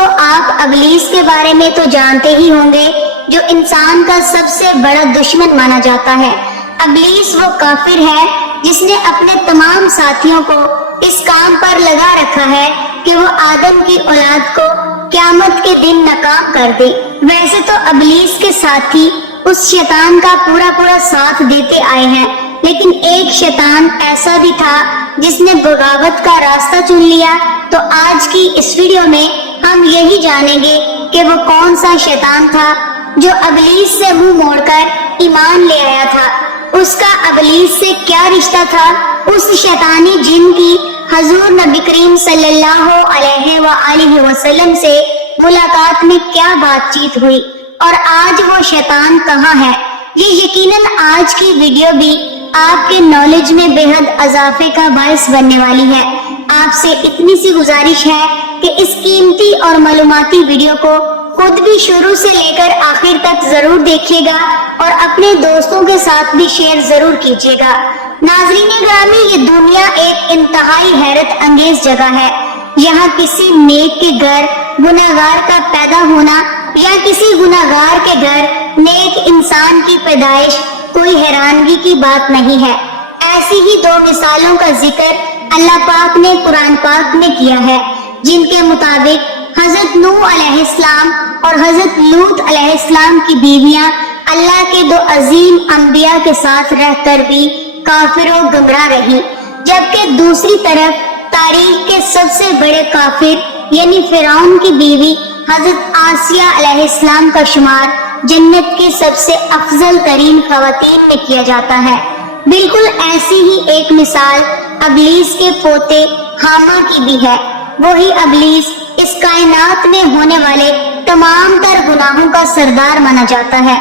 دوستو، آپ ابلیس کے بارے میں تو جانتے ہی ہوں گے، جو انسان کا سب سے بڑا دشمن مانا جاتا ہے۔ ابلیس وہ کافر ہے جس نے اپنے تمام ساتھیوں کو اس کام پر لگا رکھا ہے کہ وہ آدم کی اولاد کو قیامت کے دن ناکام کر دے۔ ویسے تو ابلیس کے ساتھی اس شیطان کا پورا ساتھ دیتے آئے ہیں، لیکن ایک شیطان ایسا بھی تھا جس نے بغاوت کا راستہ چن لیا۔ تو آج کی اس ویڈیو میں ہم یہی جانیں گے کہ وہ کون سا شیطان تھا جو ابلیس سے منہ موڑ کر ایمان لے آیا تھا۔ اس کا ابلیس سے کیا رشتہ تھا؟ اس شیطانی جن کی حضور نبی کریم صلی اللہ علیہ وآلہ وسلم سے ملاقات میں کیا بات چیت ہوئی، اور آج وہ شیطان کہاں ہے؟ یہ یقیناً آج کی ویڈیو بھی آپ کے نالج میں بے حد اضافے کا باعث بننے والی ہے۔ آپ سے اتنی سی گزارش ہے کہ اس قیمتی اور معلوماتی ویڈیو کو خود بھی شروع سے لے کر آخر تک ضرور دیکھیے گا اور اپنے دوستوں کے ساتھ بھی شیئر ضرور کیجیے گا۔ ناظرین گرامی، یہ دنیا ایک انتہائی حیرت انگیز جگہ ہے۔ یہاں کسی نیک کے گھر گناہگار کا پیدا ہونا یا کسی گناہگار کے گھر نیک انسان کی پیدائش کوئی حیرانگی کی بات نہیں ہے۔ ایسی ہی دو مثالوں کا ذکر اللہ پاک نے قرآن پاک میں کیا ہے، جن کے مطابق حضرت نوح علیہ السلام اور حضرت لوط علیہ السلام کی بیویاں اللہ کے دو عظیم انبیاء کے ساتھ رہ کر بھی کافر و گمراہ رہی، جبکہ دوسری طرف تاریخ کے سب سے بڑے کافر یعنی فرعون کی بیوی حضرت آسیہ علیہ السلام کا شمار جنت کی سب سے افضل ترین خواتین میں کیا جاتا ہے۔ بالکل ایسی ہی ایک مثال ابلیس کے پوتے حاما کی بھی ہے۔ وہی ابلیس اس کائنات میں ہونے والے تمام تر گناہوں کا سردار مانا جاتا ہے۔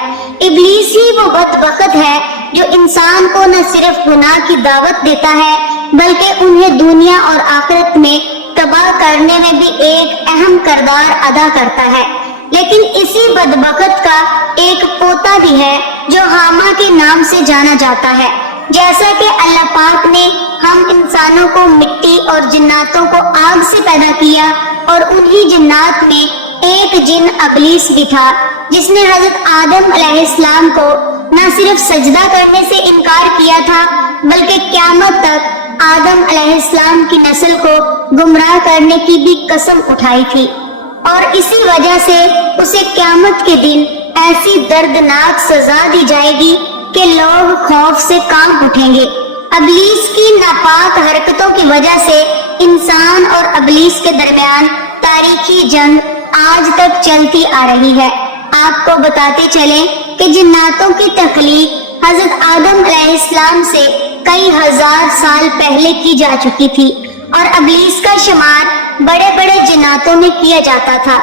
ابلیس ہی وہ بدبخت ہے جو انسان کو نہ صرف گناہ کی دعوت دیتا ہے بلکہ انہیں دنیا اور آخرت میں تباہ کرنے میں بھی ایک اہم کردار ادا کرتا ہے۔ لیکن اسی بدبخت کا ایک پوتا بھی ہے جو حاما کے نام سے جانا جاتا ہے۔ جیسا کہ اللہ پاک نے ہم انسانوں کو مٹی اور جناتوں کو آگ سے پیدا کیا، اور انہی جنات میں ایک جن ابلیس بھی تھا جس نے حضرت آدم علیہ السلام کو نہ صرف سجدہ کرنے سے انکار کیا تھا بلکہ قیامت تک آدم علیہ السلام کی نسل کو گمراہ کرنے کی بھی قسم اٹھائی تھی، اور اسی وجہ سے اسے قیامت کے دن ایسی دردناک سزا دی جائے گی کہ لوگ خوف سے کانپ اٹھیں گے۔ ابلیس کی ناپاک حرکتوں کی وجہ سے انسان اور ابلیس کے درمیان تاریخی جنگ آج تک چلتی آ رہی ہے۔ آپ کو بتاتے چلیں کہ جناتوں کی تخلیق حضرت آدم علیہ السلام سے کئی ہزار سال پہلے کی جا چکی تھی، اور ابلیس کا شمار بڑے بڑے جناتوں میں کیا جاتا تھا۔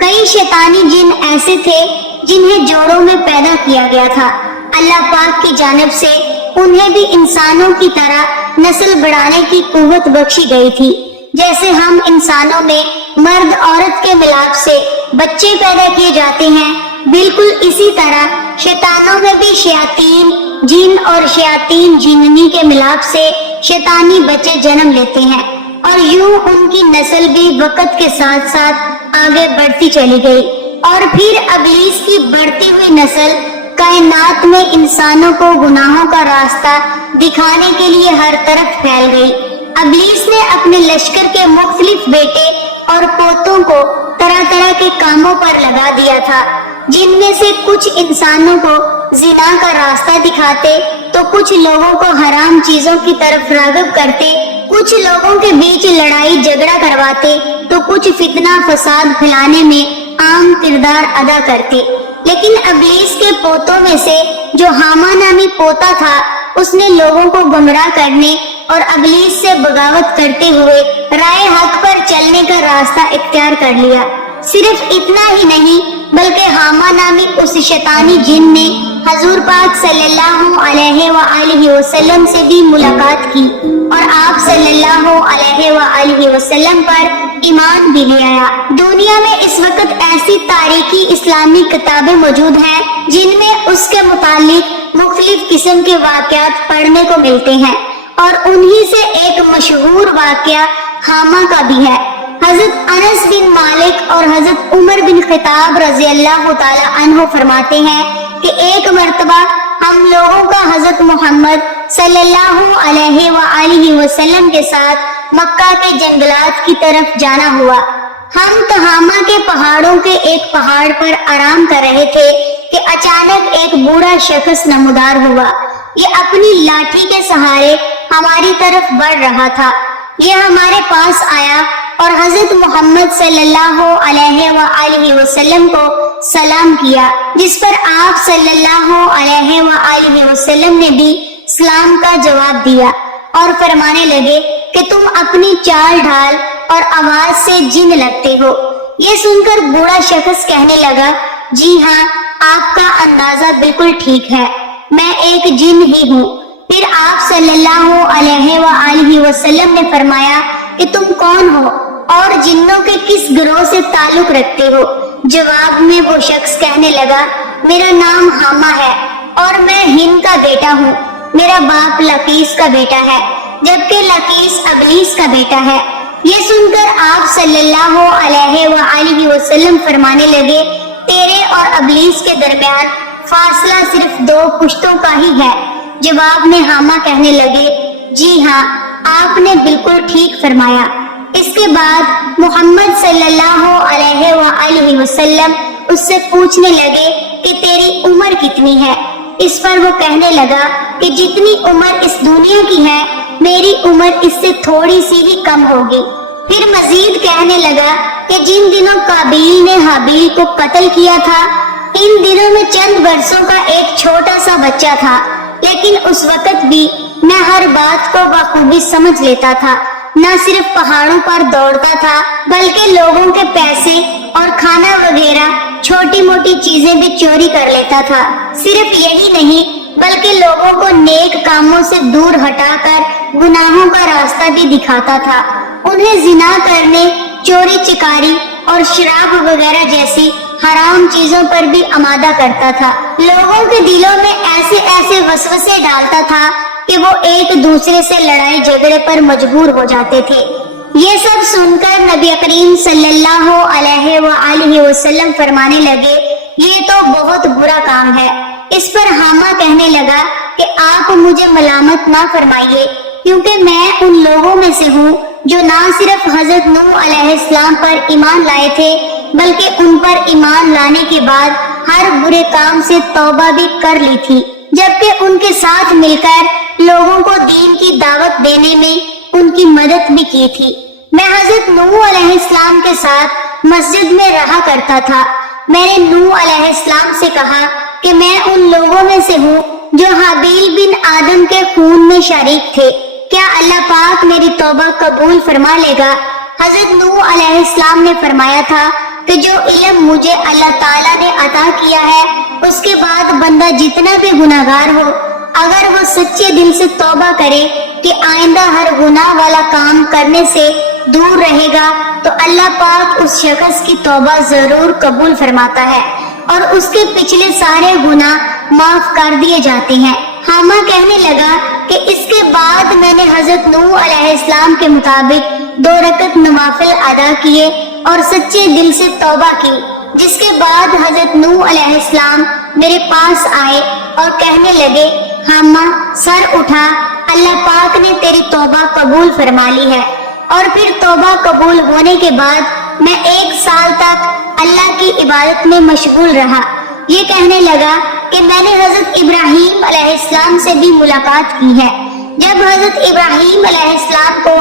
کئی شیطانی جن ایسے تھے جنہیں جوڑوں میں پیدا کیا گیا تھا۔ اللہ پاک کی جانب سے انہیں بھی انسانوں کی طرح نسل بڑھانے کی قوت بخشی گئی تھی۔ جیسے ہم انسانوں میں مرد عورت کے ملاپ سے بچے پیدا کیے جاتے ہیں، بالکل اسی طرح شیطانوں میں بھی شیاطین جن اور شیاطین جننی کے ملاپ سے شیطانی بچے جنم لیتے ہیں، اور یوں ان کی نسل بھی وقت کے ساتھ ساتھ آگے بڑھتی چلی گئی، اور پھر ابلیس کی بڑھتی ہوئی نسل کائنات میں انسانوں کو گناہوں کا راستہ دکھانے کے لیے ہر طرف پھیل گئی۔ ابلیس نے اپنے لشکر کے مختلف بیٹے اور پوتوں کو طرح طرح کے کاموں پر لگا دیا تھا، جن میں سے کچھ انسانوں کو زنا کا راستہ دکھاتے تو کچھ لوگوں کو حرام چیزوں کی طرف راغب کرتے، کچھ لوگوں کے بیچ لڑائی جھگڑا کرواتے تو کچھ فتنہ فساد پھیلانے میں عام کردار ادا کرتے۔ لیکن ابلیس کے پوتوں میں سے جو حاما نامی پوتا تھا، اس نے لوگوں کو گمراہ کرنے اور ابلیس سے بغاوت کرتے ہوئے رائے حق پر چلنے کا راستہ اختیار کر لیا۔ صرف اتنا ہی نہیں بلکہ حاما نامی اس شیطانی جن نے حضور پاک صلی اللہ علیہ وآلہ وسلم سے بھی ملاقات کی اور آپ صلی اللہ علیہ وآلہ وسلم پر ایمان بھی لے آیا۔ دنیا میں اس وقت ایسی تاریخی اسلامی کتابیں موجود ہیں جن میں اس کے متعلق مختلف قسم کے واقعات پڑھنے کو ملتے ہیں، اور انہی سے ایک مشہور واقعہ حاما کا بھی ہے۔ حضرت انس بن مالک اور حضرت عمر بن خطاب رضی اللہ تعالی عنہ فرماتے ہیں کہ ایک مرتبہ ہم لوگوں کا حضرت محمد صلی اللہ علیہ وآلہ وسلم کے ساتھ مکہ کے جنگلات کی طرف جانا ہوا۔ ہم تہامہ کے پہاڑوں کے ایک پہاڑ پر آرام کر رہے تھے کہ اچانک ایک بوڑھا شخص نمودار ہوا۔ یہ اپنی لاٹھی کے سہارے ہماری طرف بڑھ رہا تھا۔ یہ ہمارے پاس آیا اور حضرت محمد صلی اللہ علیہ وآلہ وسلم کو سلام کیا، جس پر آپ صلی اللہ علیہ وآلہ وسلم نے بھی سلام کا جواب دیا اور فرمانے لگے کہ تم اپنی چال ڈھال اور آواز سے جن لگتے ہو۔ یہ سن کر بوڑھا شخص کہنے لگا، جی ہاں، آپ کا اندازہ بالکل ٹھیک ہے، میں ایک جن ہی ہوں۔ پھر آپ صلی اللہ علیہ وآلہ وسلم نے فرمایا کہ تم کون ہو اور جنوں کے کس گروہ سے تعلق رکھتے ہو؟ جواب میں وہ شخص کہنے لگا، میرا نام حامہ ہے اور میں ہند کا بیٹا ہوں۔ میرا باپ لقیس کا بیٹا ہے، جبکہ لقیس ابلیس کا بیٹا ہے۔ یہ سن کر آپ صلی اللہ علیہ وآلہ وسلم فرمانے لگے، تیرے اور ابلیس کے درمیان فاصلہ صرف 2 پشتوں کا ہی ہے۔ جواب میں حامہ کہنے لگے، جی ہاں، آپ نے بالکل ٹھیک فرمایا۔ اس کے بعد محمد صلی اللہ علیہ وآلہ وسلم اس سے پوچھنے لگے کہ تیری عمر کتنی ہے؟ اس پر وہ کہنے لگا کہ جتنی عمر اس دنیا کی ہے، میری عمر اس سے تھوڑی سی ہی کم ہوگی۔ پھر مزید کہنے لگا کہ جن دنوں قابیل نے حابیل کو قتل کیا تھا، ان دنوں میں چند برسوں کا ایک چھوٹا سا بچہ تھا، لیکن اس وقت بھی میں ہر بات کو بخوبی سمجھ لیتا تھا۔ نہ صرف پہاڑوں پر دوڑتا تھا بلکہ لوگوں کے پیسے اور کھانا وغیرہ چھوٹی موٹی چیزیں بھی چوری کر لیتا تھا۔ صرف یہی نہیں بلکہ لوگوں کو نیک کاموں سے دور ہٹا کر گناہوں کا راستہ بھی دکھاتا تھا۔ انہیں زنا کرنے، چوری چکاری اور شراب وغیرہ جیسی حرام چیزوں پر بھی آمادہ کرتا تھا۔ لوگوں کے دلوں میں ایسے وسوسے ڈالتا تھا کہ وہ ایک دوسرے سے لڑائی جھگڑے پر مجبور ہو جاتے تھے۔ یہ سب سن کر نبی کریم صلی اللہ علیہ وآلہ وسلم فرمانے لگے، یہ تو بہت برا کام ہے۔ اس پر حامہ کہنے لگا کہ آپ مجھے ملامت نہ فرمائیے، کیونکہ میں ان لوگوں میں سے ہوں جو نہ صرف حضرت نوح علیہ السلام پر ایمان لائے تھے بلکہ ان پر ایمان لانے کے بعد ہر برے کام سے توبہ بھی کر لی تھی، جبکہ ان کے ساتھ مل کر لوگوں کو دین کی دعوت دینے میں ان کی مدد بھی کی تھی۔ میں حضرت نوح علیہ السلام کے ساتھ مسجد میں رہا کرتا تھا۔ میں نے نوح علیہ السلام سے کہا کہ میں ان لوگوں میں سے ہوں جو حابیل بن آدم کے خون میں شریک تھے، کیا اللہ پاک میری توبہ قبول فرما لے گا؟ حضرت نوح علیہ السلام نے فرمایا تھا کہ جو علم مجھے اللہ تعالیٰ نے عطا کیا ہے، اس کے بعد بندہ جتنا بھی گناہگار ہو، اگر وہ سچے دل سے توبہ کرے کہ آئندہ ہر گناہ والا کام کرنے سے دور رہے گا، تو اللہ پاک اس شخص کی توبہ ضرور قبول فرماتا ہے اور اس کے پچھلے سارے گناہ معاف کر دیے جاتے ہیں۔ حامہ کہنے لگا کہ اس کے بعد میں نے حضرت نوح علیہ السلام کے مطابق 2 رکعت نوافل ادا کیے اور سچے دل سے توبہ کی، جس کے بعد حضرت نوح علیہ السلام میرے پاس آئے اور کہنے لگے، حامہ سر اٹھا، اللہ پاک نے تیری توبہ قبول فرما لی ہے۔ اور پھر توبہ قبول ہونے کے بعد میں 1 سال تک اللہ کی عبادت میں مشغول رہا۔ یہ کہنے لگا کہ میں نے حضرت ابراہیم علیہ السلام سے بھی ملاقات کی ہے۔ جب حضرت ابراہیم علیہ السلام کو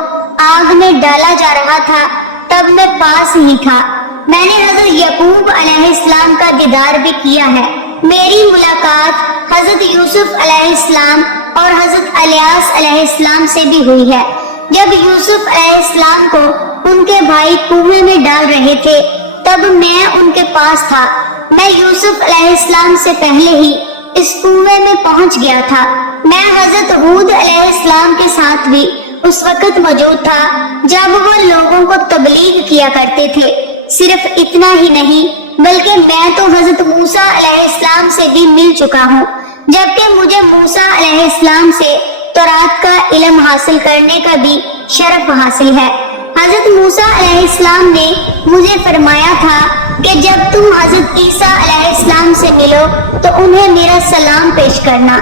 آگ میں ڈالا جا رہا تھا تب میں پاس ہی تھا۔ میں نے حضرت یعقوب علیہ السلام کا دیدار بھی کیا ہے۔ میری ملاقات حضرت یوسف علیہ السلام اور حضرت الیاس علیہ السلام سے بھی ہوئی ہے۔ جب یوسف علیہ السلام کو ان کے بھائی کنویں میں ڈال رہے تھے تب میں ان کے پاس تھا۔ میں یوسف علیہ السلام سے پہلے ہی اس کنویں میں پہنچ گیا تھا۔ میں حضرت ہود علیہ السلام کے ساتھ بھی اس وقت موجود تھا جب وہ لوگوں کو تبلیغ کیا کرتے تھے۔ صرف اتنا ہی نہیں بلکہ میں تو حضرت موسیٰ علیہ السلام سے بھی مل چکا ہوں، جبکہ مجھے موسیٰ علیہ السلام سے تورات کا علم حاصل کرنے کا بھی شرف حاصل ہے۔ حضرت موسیٰ علیہ السلام نے مجھے فرمایا تھا کہ جب تم حضرت عیسیٰ علیہ السلام سے ملو تو انہیں میرا سلام پیش کرنا۔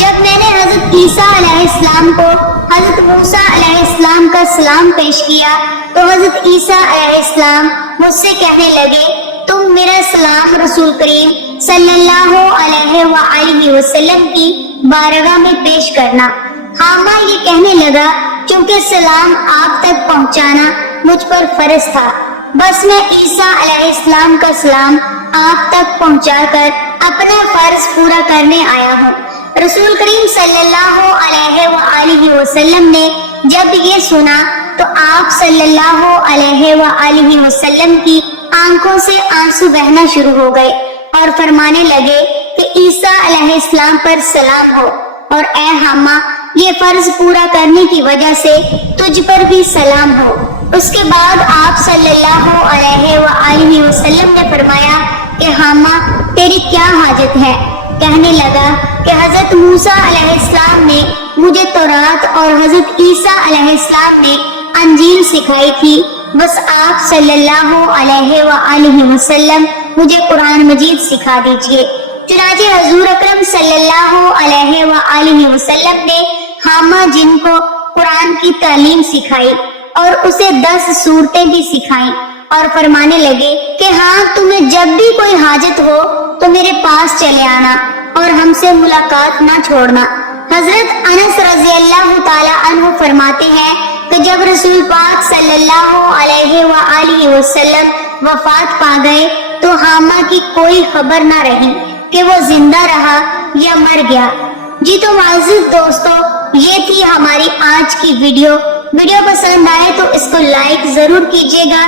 جب میں نے حضرت عیسیٰ علیہ السلام کو حضرت موسیٰ علیہ السلام کا سلام پیش کیا تو حضرت عیسیٰ علیہ السلام مجھ سے کہنے لگے، تم میرا سلام رسول کریم صلی اللہ علیہ وآلہ وسلم کی بارگاہ میں پیش کرنا۔ حامہ یہ کہنے لگا، چونکہ سلام آپ تک پہنچانا مجھ پر فرض تھا، بس میں عیسیٰ علیہ السلام کا سلام آپ تک پہنچا کر اپنا فرض پورا کرنے آیا ہوں۔ رسول کریم صلی اللہ علیہ وآلہ وسلم نے جب یہ سنا تو آپ صلی اللہ علیہ وآلہ وسلم کی آنکھوں سے آنسو بہنا شروع ہو گئے اور فرمانے لگے کہ عیسیٰ علیہ السلام پر سلام ہو، اور اے حامہ یہ فرض پورا کرنے کی وجہ سے تجھ پر بھی سلام ہو۔ اس کے بعد آپ صلی اللہ علیہ وآلہ وسلم نے فرمایا کہ حامہ تیری کیا حاجت ہے؟ کہنے لگا کہ حضرت موسیٰ علیہ السلام نے مجھے تورات اور حضرت عیسیٰ علیہ السلام نے انجیل سکھائی تھی، بس آپ صلی اللہ علیہ وآلہ وسلم مجھے قرآن مجید سکھا دیجئے۔ چنانچہ حضور اکرم صلی اللہ علیہ وآلہ وسلم نے حامہ جن کو قرآن کی تعلیم سکھائی اور اسے 10 سورتیں بھی سکھائیں، اور فرمانے لگے کہ ہاں تمہیں جب بھی کوئی حاجت ہو تو میرے پاس چلے آنا اور ہم سے ملاقات نہ چھوڑنا۔ حضرت انس رضی اللہ تعالی عنہ فرماتے ہیں کہ جب رسول پاک صلی اللہ علیہ وآلہ وسلم وفات پا گئے تو حامہ کی کوئی خبر نہ رہی کہ وہ زندہ رہا یا مر گیا۔ جی تو معزز دوستو، یہ تھی ہماری آج کی ویڈیو پسند آئے تو اس کو لائک ضرور کیجیے گا۔